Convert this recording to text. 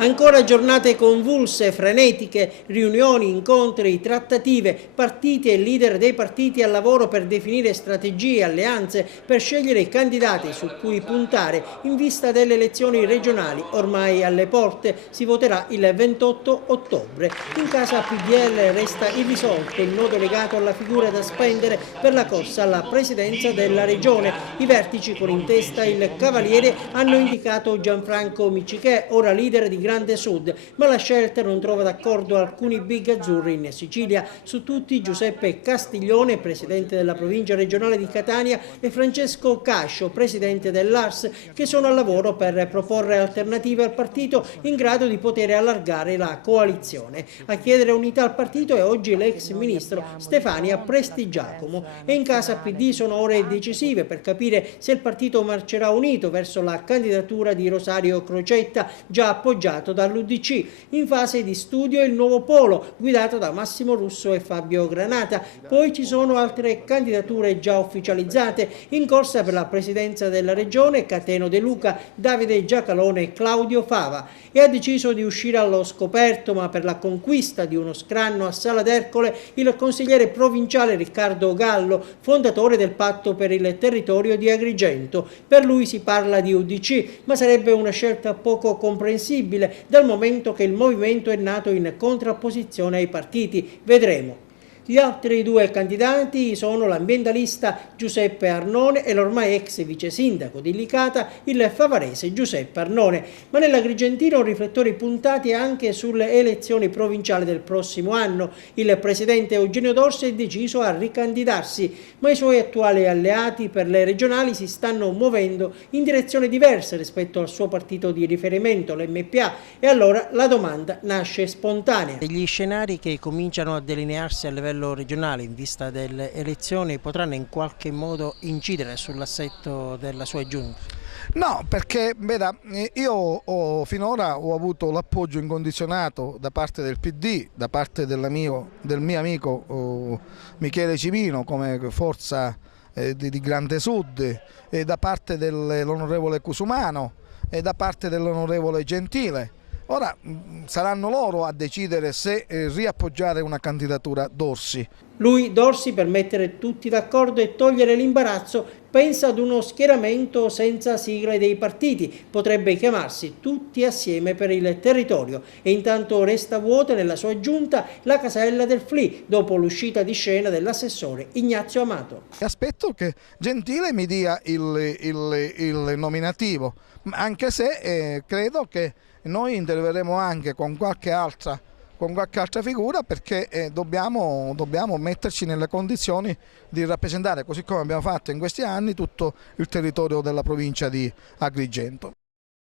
Ancora giornate convulse, frenetiche, riunioni, incontri, trattative, partiti e leader dei partiti al lavoro per definire strategie, alleanze, per scegliere i candidati su cui puntare in vista delle elezioni regionali. Ormai alle porte, si voterà il 28 ottobre. In casa PDL resta irrisolto il nodo legato alla figura da spendere per la corsa alla presidenza della regione. I vertici, con in testa il Cavaliere, hanno indicato Gianfranco Miccichè, ora leader di Grande Sud, ma la scelta non trova d'accordo alcuni big azzurri in Sicilia. Su tutti Giuseppe Castiglione, presidente della provincia regionale di Catania, e Francesco Cascio, presidente dell'ARS, che sono al lavoro per proporre alternative al partito in grado di poter allargare la coalizione. A chiedere unità al partito è oggi l'ex ministro Stefania Prestigiacomo. E in casa PD sono ore decisive per capire se il partito marcerà unito verso la candidatura di Rosario Crocetta, già appoggiato dall'UDC. In fase di studio il nuovo polo, guidato da Massimo Russo e Fabio Granata. Poi ci sono altre candidature già ufficializzate. In corsa per la presidenza della regione Cateno De Luca, Davide Giacalone e Claudio Fava. E ha deciso di uscire allo scoperto, ma per la conquista di uno scranno a Sala d'Ercole, il consigliere provinciale Riccardo Gallo, fondatore del Patto per il Territorio di Agrigento. Per lui si parla di UDC, ma sarebbe una scelta poco comprensibile dal momento che il movimento è nato in contrapposizione ai partiti. Vedremo. Gli altri due candidati sono l'ambientalista Giuseppe Arnone e l'ormai ex vice sindaco di Licata, il favarese Giuseppe Arnone. Ma nell'Agrigentino riflettori puntati anche sulle elezioni provinciali del prossimo anno. Il presidente Eugenio Dorsi è deciso a ricandidarsi, ma i suoi attuali alleati per le regionali si stanno muovendo in direzioni diverse rispetto al suo partito di riferimento, l'MPA, e allora la domanda nasce spontanea. Degli scenari che cominciano a delinearsi a livello regionale in vista delle elezioni potranno in qualche modo incidere sull'assetto della sua giunta? No, perché veda, io finora ho avuto l'appoggio incondizionato da parte del PD, da parte del mio amico Michele Cimino come forza di Grande Sud, e da parte dell'onorevole Cusumano e da parte dell'onorevole Gentile. Ora saranno loro a decidere se riappoggiare una candidatura Dorsi. Lui, Dorsi, per mettere tutti d'accordo e togliere l'imbarazzo, pensa ad uno schieramento senza sigle dei partiti. Potrebbe chiamarsi Tutti Assieme per il Territorio. E intanto resta vuota nella sua giunta la casella del FLI, dopo l'uscita di scena dell'assessore Ignazio Amato. Aspetto che Gentile mi dia il nominativo, anche se credo che noi interverremo anche con qualche altra figura, perché dobbiamo metterci nelle condizioni di rappresentare, così come abbiamo fatto in questi anni, tutto il territorio della provincia di Agrigento.